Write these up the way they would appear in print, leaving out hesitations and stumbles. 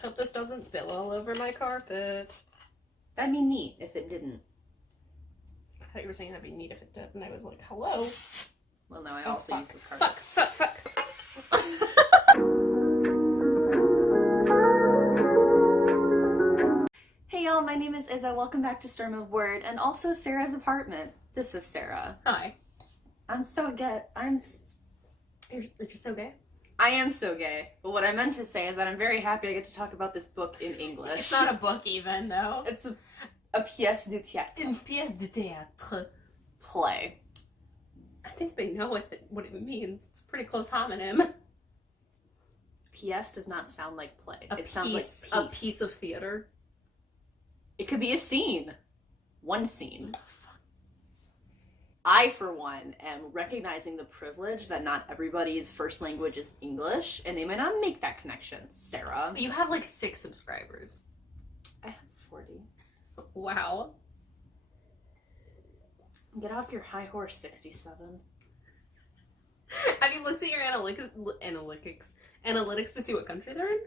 Let's hope this doesn't spill all over my carpet. That'd be neat if it didn't. I thought you were saying that'd be neat if it did, and I was like, hello? Well, no, I also use this carpet. Fuck. Hey y'all, my name is Izza. Welcome back to Storm of Word, and also Sarah's apartment. This is Sarah. Hi. You're so gay? I am so gay, but what I meant to say is that I'm very happy I get to talk about this book in English. It's not a book even, though. It's a pièce de théâtre. Une pièce de théâtre. Play. I think they know what it means. It's a pretty close homonym. Pièce does not sound like play. Sounds like a piece of theater. It could be a scene. One scene. I, for one, am recognizing the privilege that not everybody's first language is English, and they might not make that connection, Sarah. You have like 6 subscribers. I have 40. Wow. Get off your high horse, 67. Have you looked at your analytics to see what country they're in?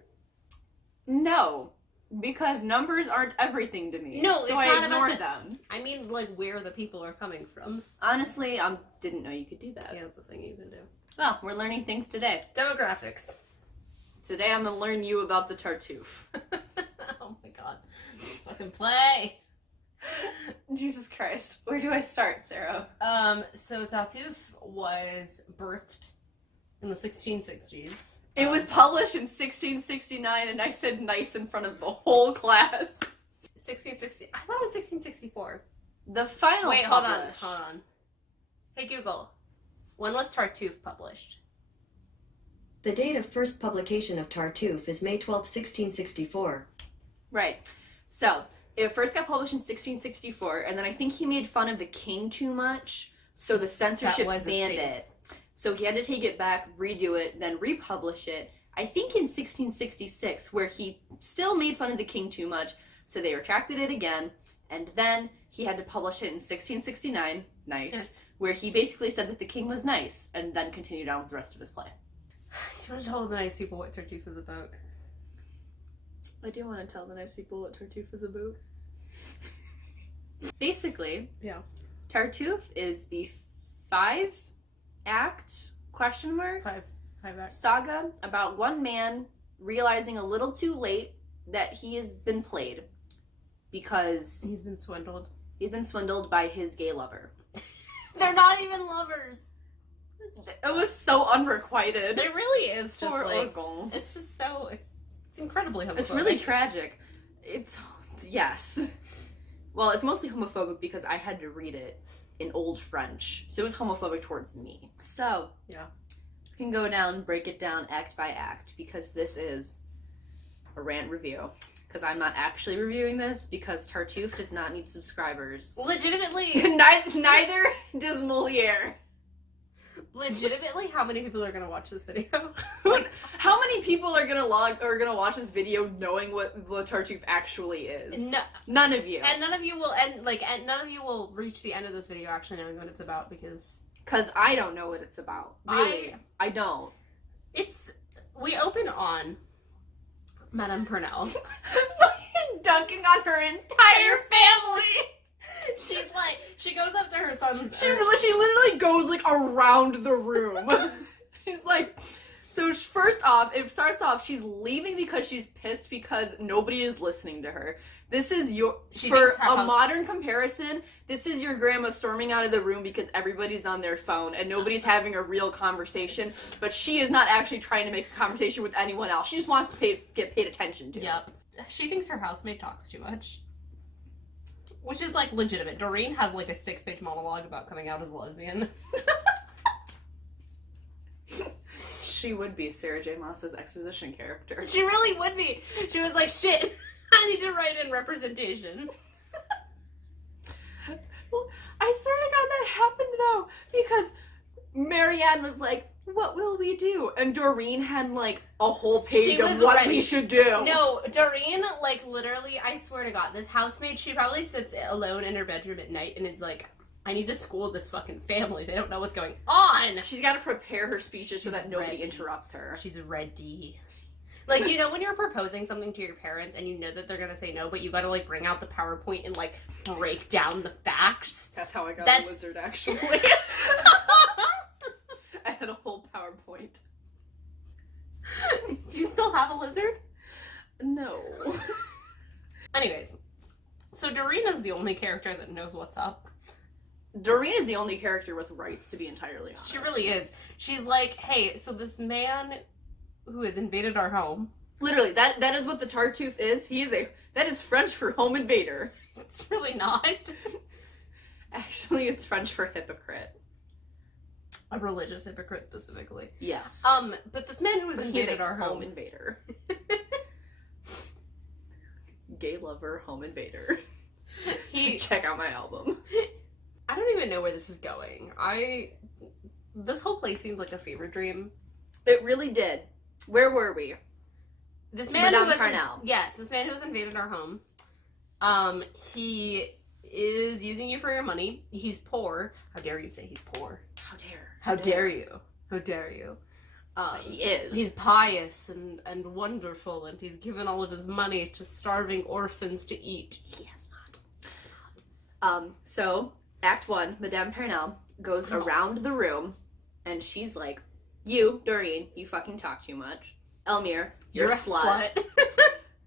No, because numbers aren't everything to me. No, so it's I not ignore about them. I mean, like, where the people are coming from. Honestly, didn't know you could do that. Yeah, that's a thing you can do. Well, we're learning things today. Demographics. Today I'm gonna learn you about the Tartuffe. Oh my god. Let's fucking play! Jesus Christ. Where do I start, Sarah? So Tartuffe was birthed in the 1660s. It was published in 1669, and I said nice in front of the whole class. 1660. I thought it was 1664. The final Wait, publish. hold on. Hey Google, when was Tartuffe published? The date of first publication of Tartuffe is May 12, 1664. Right. So, it first got published in 1664, and then I think he made fun of the king too much, so the censorship banned it. So he had to take it back, redo it, then republish it, I think in 1666, where he still made fun of the king too much, so they retracted it again, and then he had to publish it in 1669, nice, yes, where he basically said that the king was nice, and then continued on with the rest of his play. Do you want to tell the nice people what Tartuffe is about? I do want to tell the nice people what Tartuffe is about. Basically, yeah, Tartuffe is the 5-act five-act saga about one man realizing a little too late that he has been played because he's been swindled. He's been swindled by his gay lover. They're not even lovers. It was so unrequited. It really is just Poor like Uncle. It's just so it's incredibly homophobic. It's really tragic. Yes. Well, it's mostly homophobic because I had to read it in Old French, so it was homophobic towards me. So yeah, we can go down, break it down act by act, because this is a rant review. Because I'm not actually reviewing this, because Tartuffe does not need subscribers. Legitimately, neither does Moliere. Legitimately, how many people are gonna watch this video? How many people are gonna watch this video knowing what Tartuffe actually is? No, none of you. And none of you will none of you will reach the end of this video actually knowing what it's about because I don't know what it's about. Really, I don't. We open on Madame Purnell fucking dunking on her entire family. She's like, she goes up to her son's... She literally goes, like, around the room. She's like... So, first off, it starts off, she's leaving because she's pissed because nobody is listening to her. This is modern comparison, this is your grandma storming out of the room because everybody's on their phone and nobody's having a real conversation, but she is not actually trying to make a conversation with anyone else. She just wants to get paid attention to. Yep. She thinks her housemate talks too much. Which is, like, legitimate. Doreen has, like, a 6-page monologue about coming out as a lesbian. She would be Sarah J. Maas's exposition character. She really would be. She was like, shit, I need to write in representation. Well, I swear to God that happened, though, because Marianne was like, what will we do? And Doreen had, like, a whole page of what we should do. No, Doreen, like, literally, I swear to God, this housemaid, she probably sits alone in her bedroom at night and is like, I need to school this fucking family. They don't know what's going on. She's got to prepare her speeches so that nobody interrupts her. She's ready. Like, you know when you're proposing something to your parents and you know that they're gonna say no, but you gotta, like, bring out the PowerPoint and, like, break down the facts? That's how I got That's... a lizard, actually. I had a whole PowerPoint. Do you still have a lizard? No. Anyways, so Doreen is the only character that knows what's up. Doreen is the only character with rights, to be entirely honest. She really is. She's like, hey, so this man who has invaded our home. Literally, that is what the Tartuffe is. That is French for home invader. It's really not. Actually, it's French for hypocrite. A religious hypocrite, specifically. Yes. But this man who has invaded our home. Home invader. Gay lover, home invader. Check out my album. I don't even know where this is going. This whole place seems like a fever dream. It really did. Where were we? This man Madame who was Parnell. Yes, this man who has invaded our home. He is using you for your money. He's poor. How dare you say he's poor? How dare you? How dare you? He is. He's pious and wonderful, and he's given all of his money to starving orphans to eat. He has not. It's not. So, Act 1, Madame Parnell goes around the room, and she's like, you, Doreen, you fucking talk too much. Elmire, you're a slut.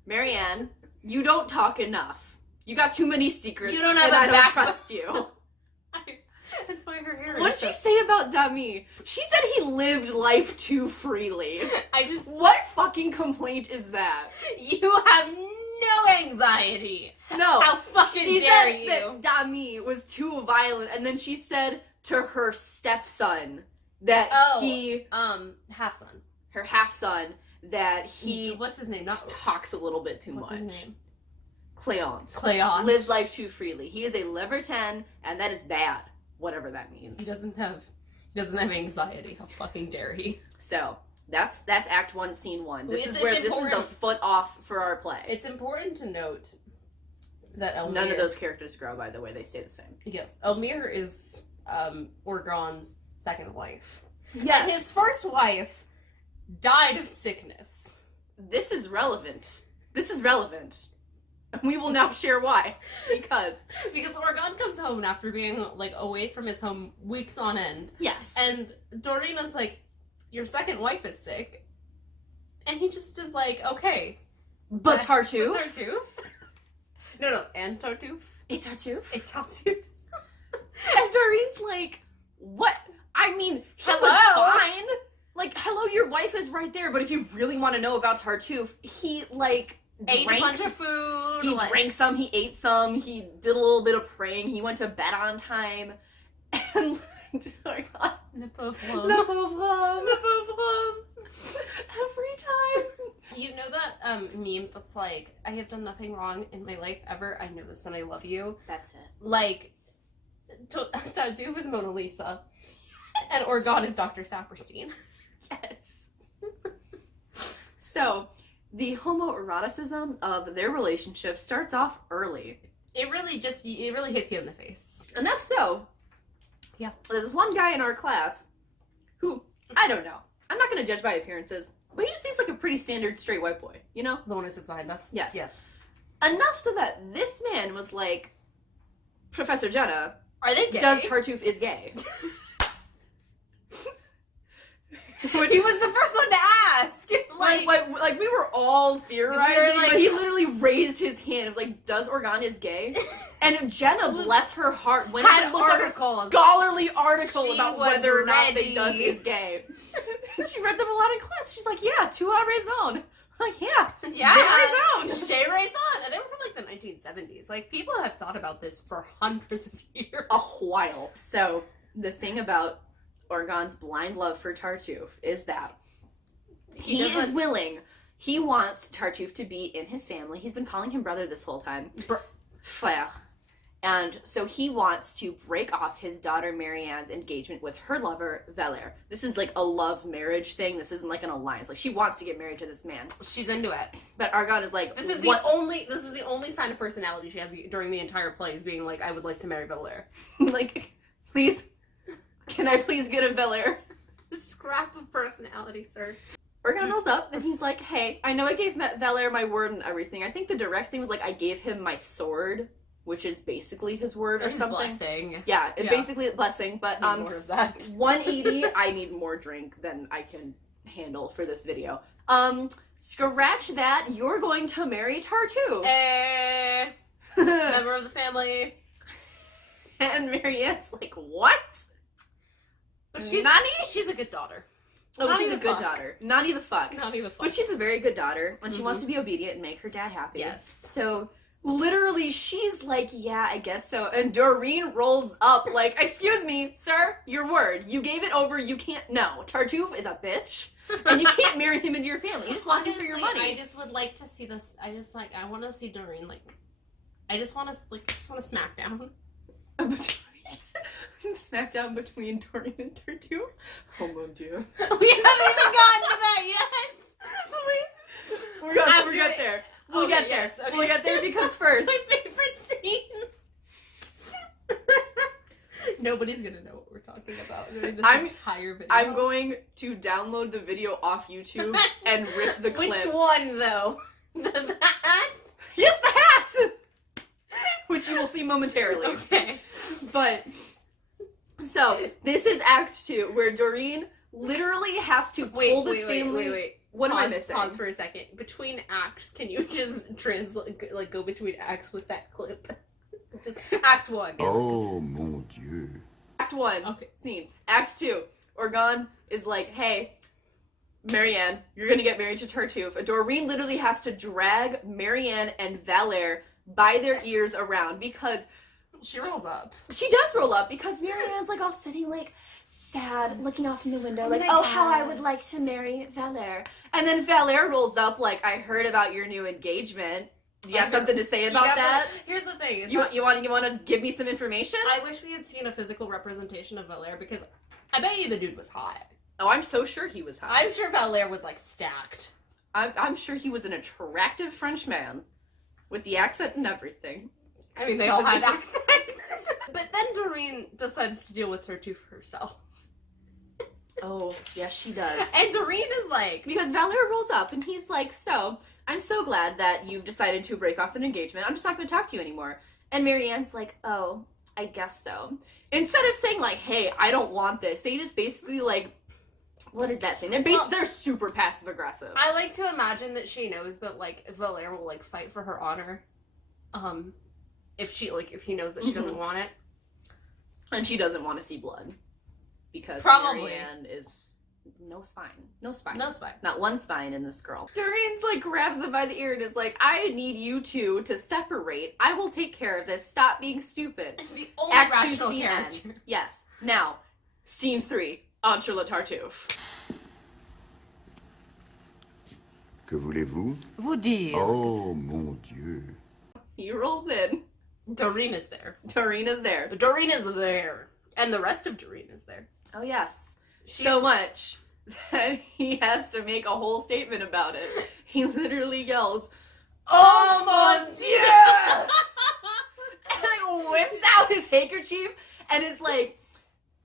Marianne, you don't talk enough. You got too many secrets, you don't have and I don't trust you. That's why her hair What is did she say about Dami? She said he lived life too freely. What fucking complaint is that? You have no anxiety. No. How fucking dare you? She said that Dami was too violent, and then she said to her stepson that half-son. Her half-son, that he... What's his name? Not talks a little bit too much. What's his name? Cléance. Lives life too freely. He is a libertin, and that is bad. Whatever that means. He doesn't have anxiety. How fucking dare he? So, that's Act 1, Scene 1. This is the foot off for our play. It's important to note that Elmire... None of those characters grow, by the way. They stay the same. Yes. Elmire is Orgon's second wife. Yes. And his first wife died of sickness. This is relevant. We will now share why. Because Orgon comes home after being, like, away from his home weeks on end. Yes. And Doreen is like, your second wife is sick. And he just is like, okay. But Tartuffe? But Tartuffe? No, and Tartuffe. A Tartuffe? A Tartuffe. And Doreen's like, what? I mean, he was fine. Like, hello, your wife is right there, but if you really want to know about Tartuffe, he, like... ate a bunch of food. He drank some, he ate some, he did a little bit of praying, he went to bed on time, and oh my god. Le pauvre. Every time. You know that meme that's like, I have done nothing wrong in my life ever, I know this and I love you? That's it. Like, Tartuffe is Mona Lisa, and Orgon is Dr. Saperstein. Yes. So... the homoeroticism of their relationship starts off early. It really hits you in the face. Enough so. Yeah. There's this one guy in our class who, I don't know. I'm not going to judge by appearances, but he just seems like a pretty standard straight white boy, you know? The one who sits behind us? Yes. Yes. Enough so that this man was like, Professor Jenna, are they gay? Does Tartuffe is gay? He was the first one to ask. Like we were all theorizing, but he literally raised his hand. It was like, "Does Orgon is gay?" And Jenna, bless her heart, went and looked up a scholarly article about whether or not they does is gay. She read them a lot in class. She's like, "Yeah, tu as raison." I'm like, yeah, J'ai raison. And they were from like the 1970s. Like, people have thought about this for hundreds of years. A while. So the thing about Orgon's blind love for Tartuffe is that he is willing. He wants Tartuffe to be in his family. He's been calling him brother this whole time. Frère. And so he wants to break off his daughter Marianne's engagement with her lover, Valère. This is like a love marriage thing. This isn't like an alliance. Like, she wants to get married to this man. She's into it. But Orgon is like, This is the only sign of personality she has during the entire play, is being like, I would like to marry Valère. Like, please, can I please get a Valère? Scrap of personality, sir. Orgon rolls up, and he's like, hey, I know I gave Valere my word and everything. I think the direct thing was, like, I gave him my sword, which is basically his word or his something. Blessing. Yeah, it's basically a blessing, but, more of that. 180, I need more drink than I can handle for this video. Scratch that, you're going to marry Tartuffe. Member of the family. And Marianne's like, what? But she's a good daughter. Oh, she's a good daughter. Naughty the fuck. Naughty the fuck. But she's a very good daughter, and she wants to be obedient and make her dad happy. Yes. So, literally, she's like, yeah, I guess so. And Doreen rolls up like, excuse me, sir, your word. You gave it over, you can't, no. Tartuffe is a bitch, and you can't marry him into your family. You just want him for your money. I just would like to see this, I want to see Doreen, I just want to smack down. Smackdown between Doreen and Tartuffe? Oh mon dieu. We haven't even gotten to that yet! We're gonna get there. We'll get there. Yes, okay. We'll get there because first. My favorite scene! Nobody's gonna know what we're talking about during this entire video. I'm going to download the video off YouTube and rip the clip. Which one, though? The hat? Yes, the hat! Which you will see momentarily. Okay. But, so, this is Act 2, where Doreen literally has to pull this family... Wait. What am I missing? Pause for a second. Between acts, can you just translate, go between acts with that clip? Just Act 1. Oh mon dieu. Act 1, Okay. Scene. Act 2, Orgon is like, hey, Marianne, you're gonna get married to Tartuffe. Doreen literally has to drag Marianne and Valere by their ears around because... She rolls up. She does roll up because Marianne's like all sitting like sad, looking off in the window, like, oh, how I would like to marry Valere. And then Valere rolls up like, I heard about your new engagement. Do you have something to say about that? Here's the thing. You want to give me some information? I wish we had seen a physical representation of Valere because I bet you the dude was hot. Oh, I'm so sure he was hot. I'm sure Valere was like stacked. I'm sure he was an attractive French man with the accent and everything. I mean, they all had accents. But then Doreen decides to deal with Tartuffe herself. Oh, yes, she does. And Doreen is like... Because Valere rolls up, and he's like, so, I'm so glad that you've decided to break off an engagement. I'm just not going to talk to you anymore. And Marianne's like, oh, I guess so. Instead of saying, like, hey, I don't want this, they just basically, like... What is that thing? They're super passive-aggressive. I like to imagine that she knows that, like, Valere will, like, fight for her honor. If he knows that she doesn't want it. And she doesn't want to see blood. Because Probably. Marianne is no spine. No spine. No spine. Not one spine in this girl. Doreen's like grabs them by the ear and is like, I need you two to separate. I will take care of this. Stop being stupid. The only Act 2, rational scene character. end. Yes. Now, scene 3. Entre le Tartuffe. Que voulez-vous? Vous dire. Oh mon dieu. He rolls in. Doreen is there. Doreen is there. Doreen is there. And the rest of Doreen is there. Oh, yes. So much that he has to make a whole statement about it. He literally yells, oh mon dieu! And like whips out his handkerchief and is like,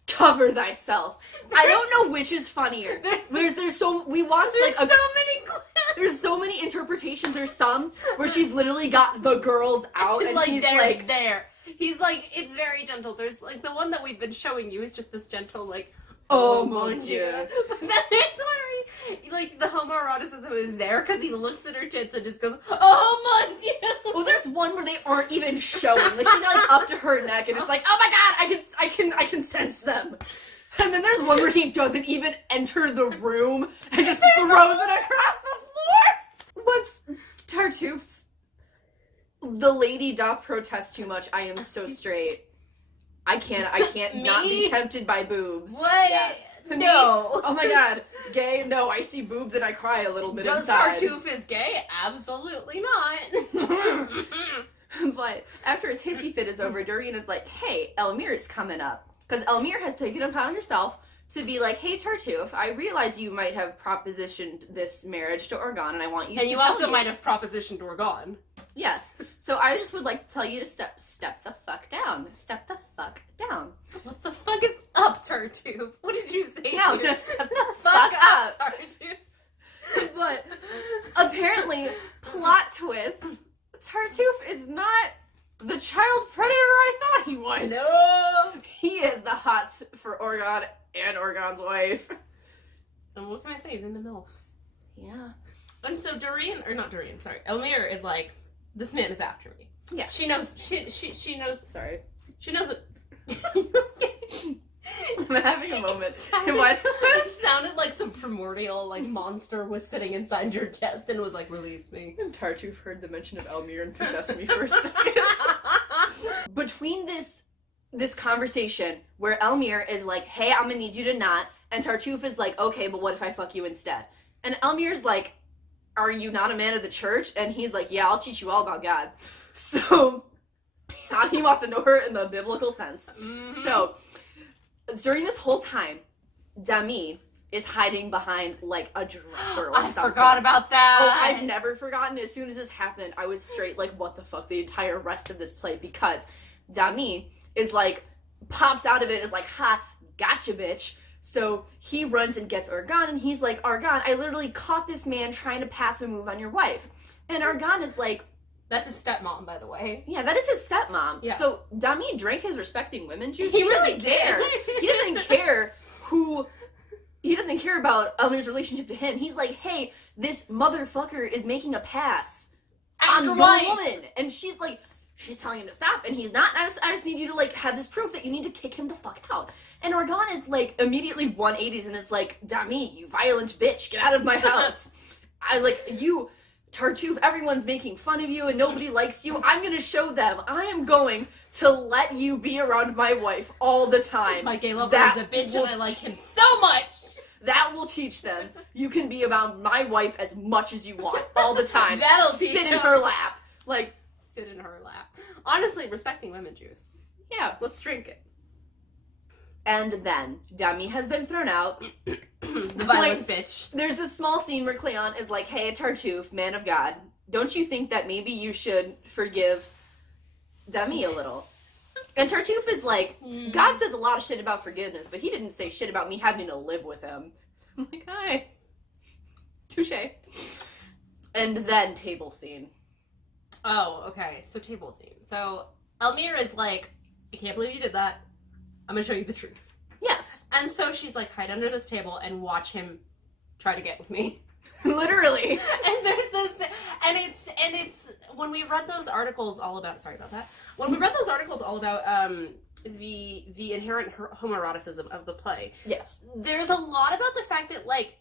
cover thyself. I don't know which is funnier. There's so we watched like so many clips. There's so many interpretations. There's some where she's literally got the girls out and like she's there, like there. He's like, it's very gentle. There's like the one that we've been showing you is just this gentle like, oh mon dieu. But then there's one where he, like the homoeroticism is there because he looks at her tits and just goes, oh mon dieu. Well, there's one where they aren't even showing. Like she's got like up to her neck and it's like, oh my god, I can sense them. And then there's one where he doesn't even enter the room and just throws it across the floor. Once Tartuffe's the lady doth protest too much, I am so straight. I can't not be tempted by boobs. What? Yes. No. Me? Oh my god. Gay? No, I see boobs and I cry a little bit Does inside. Tartuffe is gay? Absolutely not. But after his hissy fit is over, Doreen is like, hey, Elmire is coming up. Because Elmire has taken it upon herself to be like, hey, Tartuffe, I realize you might have propositioned this marriage to Orgon, and I want you to And you tell also might have propositioned Orgon. Yes. So I just would like to tell you to step the fuck down. Step the fuck down. What the fuck is up, Tartuffe? What did you say? No, here? step the Fuck fuck up. Tartuffe. But apparently, plot twist, Tartuffe is not the child predator I thought he was. No! He is the hots for Orgon and Orgon's wife. And what can I say? He's in the MILFs. Yeah. And so Elmire is like, this man is after me. Yeah. She knows, she knows, Sorry. she knows what... I'm having a moment. It sounded like some primordial, like, monster was sitting inside your chest and was like, release me. And Tartuffe heard the mention of Elmire and possessed me for a second. Between this conversation where Elmire is like, hey, I'm gonna need you to not, and Tartuffe is like, okay, but what if I fuck you instead? And Elmire's like, are you not a man of the church? And he's like, yeah, I'll teach you all about God. So, he wants to know her in the biblical sense. Mm-hmm. So, during this whole time, Dami is hiding behind, like, a dresser or something. I forgot about that. Oh, I've never forgotten. As soon as this happened, I was straight like, what the fuck, the entire rest of this play, because Dami is like, pops out of it, is like, ha, gotcha, bitch. So he runs and gets Orgon, and he's like, Orgon, I literally caught this man trying to pass a move on your wife. And Orgon is like... That's his stepmom, by the way. Yeah, that is his stepmom. Yeah. So Dami drank his respecting women juice. He really did. He doesn't care who... He doesn't care about Elmire's relationship to him. He's like, hey, this motherfucker is making a pass on your woman. And she's like... She's telling him to stop, and he's not. I just need you to, like, have this proof that you need to kick him the fuck out. And Orgon is, like, immediately 180s and is like, Dami, you violent bitch, get out of my house. I was like, you, Tartuffe, everyone's making fun of you and nobody likes you. I'm gonna show them. I am going to let you be around my wife all the time. My gay lover is a bitch and I like him so much. That will teach them. You can be around my wife as much as you want all the time. That'll teach them. Sit in her lap. Like, sit in her lap. Honestly, respecting women juice. Yeah. Let's drink it. And then, Dami has been thrown out. The violent bitch. There's a small scene where Cleon is like, hey, Tartuffe, man of God, don't you think that maybe you should forgive Dami a little? And Tartuffe is like, God says a lot of shit about forgiveness, but he didn't say shit about me having to live with him. I'm like, hi. Touche. And then table scene. Oh, okay. So table scene. So Elmire is like, I can't believe you did that. I'm gonna show you the truth. Yes. And so she's like, hide under this table and watch him try to get with me. Literally. And there's this, and it's when we read those articles all about, sorry about that. When we read those articles all about the inherent homoeroticism of the play. Yes. There's a lot about the fact that, like,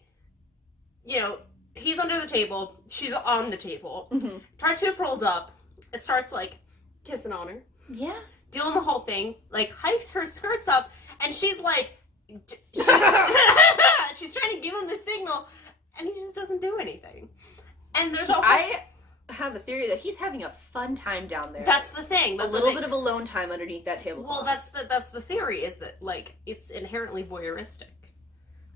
you know, he's under the table, she's on the table. Mm-hmm. Tartuffe rolls up, it starts, like, kissing on her. Yeah. Doing the whole thing, like, hikes her skirts up, and she's like, she's trying to give him the signal, and he just doesn't do anything. And there's I have a theory that he's having a fun time down there. That's the thing. That's a little bit of alone time underneath that tablecloth. Well, that's the theory, is that, like, it's inherently voyeuristic.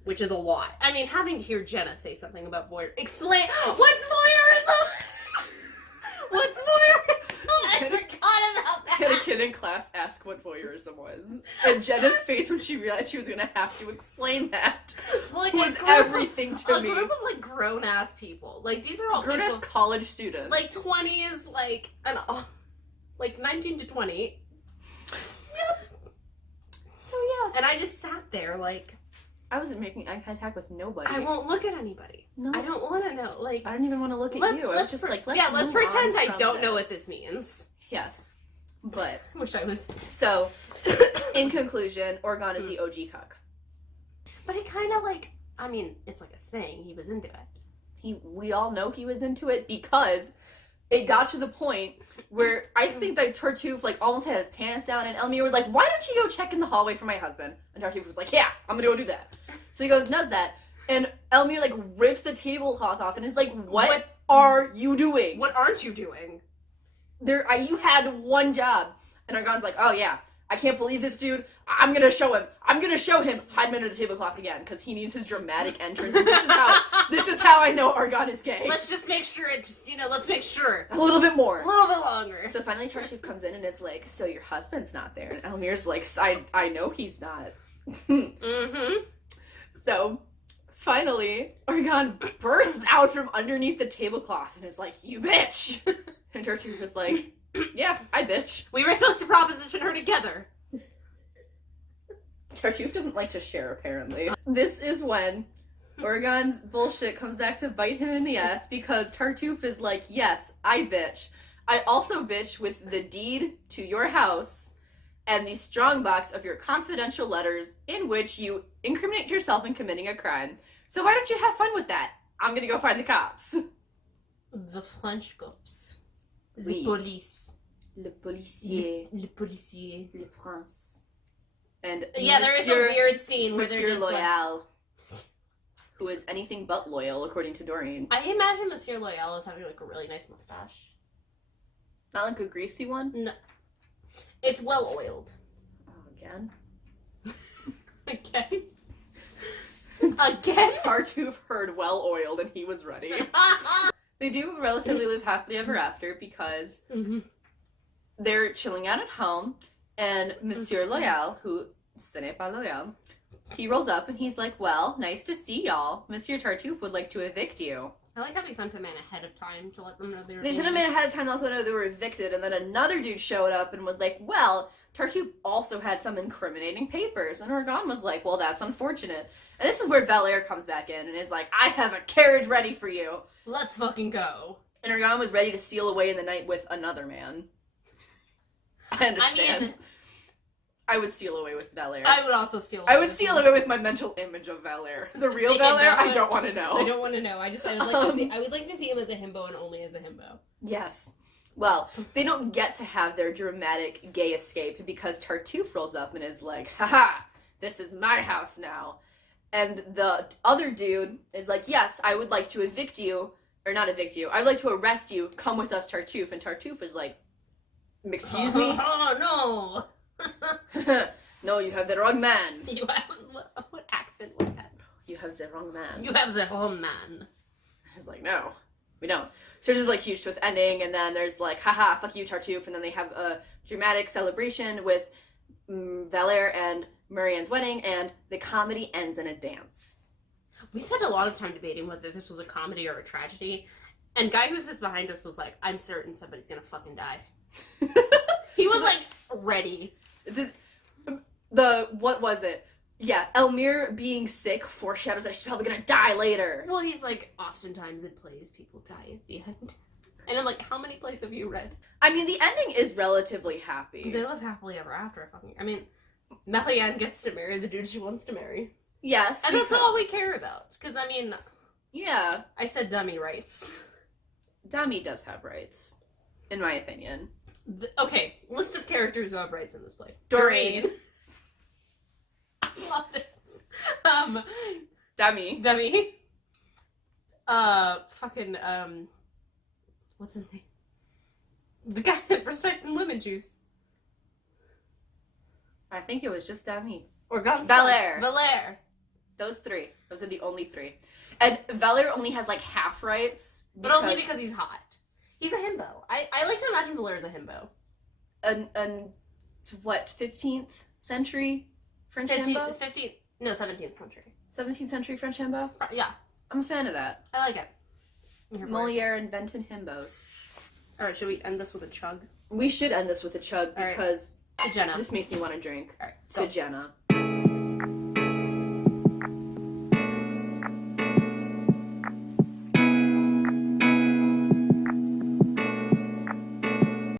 Which is a lot. I mean, having to hear Jenna say something about explain, what's voyeurism? What's voyeurism? I forgot about that. I had a kid in class ask what voyeurism was. And Jenna's face when she realized she was going to have to explain that to, like, was everything to me. A group of, like, grown-ass people. Like, these are all grown-ass people, college students. Like, 20s, like, like, 19 to 20. Yep. So, yeah. And I just sat there, like... I wasn't making eye contact with nobody. I won't look at anybody. No. I don't want to know. Like, I don't even want to look at you. I was just like, let's pretend I don't know what this means. Yes. But. I wish I was. So, in conclusion, Orgon is the OG cuck. But it kind of, like, I mean, it's like a thing. He was into it. We all know he was into it because it got to the point where I think that Tartuffe, like, almost had his pants down, and Elmire was like, why don't you go check in the hallway for my husband? And Tartuffe was like, yeah, I'm gonna go do that. So he goes and does that, and Elmire, like, rips the tablecloth off and is like, what are you doing? What aren't you doing? You had one job. And Orgon's like, oh yeah, I can't believe this dude. I'm gonna show him. Hide him under the tablecloth again, because he needs his dramatic entrance. And this is how I know Orgon is gay. Let's just make sure let's make sure. A little bit more. A little bit longer. So finally Tartuffe comes in and is like, so your husband's not there. And Elmire's like, I know he's not. Mm-hmm. So finally, Organ bursts out from underneath the tablecloth and is like, "You bitch!" And Tartuffe is like, "Yeah, I bitch." We were supposed to proposition her together. Tartuffe doesn't like to share, apparently. This is when Organ's bullshit comes back to bite him in the ass because Tartuffe is like, "Yes, I bitch. I also bitch with the deed to your house and the strongbox of your confidential letters in which you incriminate yourself in committing a crime. So why don't you have fun with that? I'm gonna go find the cops." The French cops. Oui. The police. Le policier. Le policier. Le prince. And Yeah, there is a weird scene where Monsieur they're just Loyal, who is anything but loyal, according to Doreen. I imagine Monsieur Loyal is having like a really nice mustache. Not like a greasy one? No. It's well oiled. Oh, again? Again? Again? Tartuffe heard well oiled and he was ready. They do relatively live happily ever after because they're chilling out at home and Monsieur Loyal, who ce n'est pas loyal, he rolls up and he's like, "Well, nice to see y'all. Monsieur Tartuffe would like to evict you." I like how they sent a man ahead of time to let them know they were They sent a man ahead of time to let them know they were evicted, and then another dude showed up and was like, "Well, Tartuffe also had some incriminating papers." And Organ was like, "Well, that's unfortunate." And this is where Valere comes back in and is like, "I have a carriage ready for you." Let's fucking go. And Organ was ready to steal away in the night with another man. I understand. I mean, I would steal away with Valere. I would also steal away. I would steal away with my mental image of Valere. The real The Valere, himbo. I don't want to know. I don't want to know. I would like to see. I would like to see him as a himbo and only as a himbo. Yes. Well, they don't get to have their dramatic gay escape because Tartuffe rolls up and is like, "Haha, this is my house now." And the other dude is like, "Yes, I would like to evict you, or not evict you. I would like to arrest you. Come with us, Tartuffe." And Tartuffe is like, "Excuse me?" Oh, no. "No, you have the wrong man." You have, what accent was that? "You have the wrong man." You have the wrong man. He's like, "No, we don't." So there's like huge twist ending, and then there's like, "Haha, fuck you, Tartuffe," and then they have a dramatic celebration with Valere and Marianne's wedding, and the comedy ends in a dance. We spent a lot of time debating whether this was a comedy or a tragedy, and guy who sits behind us was like, "I'm certain somebody's gonna fucking die." He was like, ready. What was it? Yeah, Elmire being sick foreshadows that she's probably gonna die later. Well, he's like, oftentimes in plays, people die at the end. And I'm like, how many plays have you read? I mean, the ending is relatively happy. They live happily ever after. I mean, Marianne gets to marry the dude she wants to marry. Yes. And that's all we care about. Because, I mean... Yeah. I said dummy rights. Dummy does have rights, in my opinion. Okay, list of characters who have rights in this play. Doreen. Love this. Dummy. What's his name? The guy that respecting lemon juice. I think it was just Dummy. Or Gonzalo. Valere. Those three. Those are the only three. And Valere only has like half rights. But only because he's hot. He's a himbo. I like to imagine Valere as a himbo. What, 15th century French himbo? 17th century. 17th century French himbo? Yeah. I'm a fan of that. I like it. Moliere invented himbos. Alright, should we end this with a chug? We should end this with a chug because to Jenna. this makes me want to drink. Alright, to Jenna.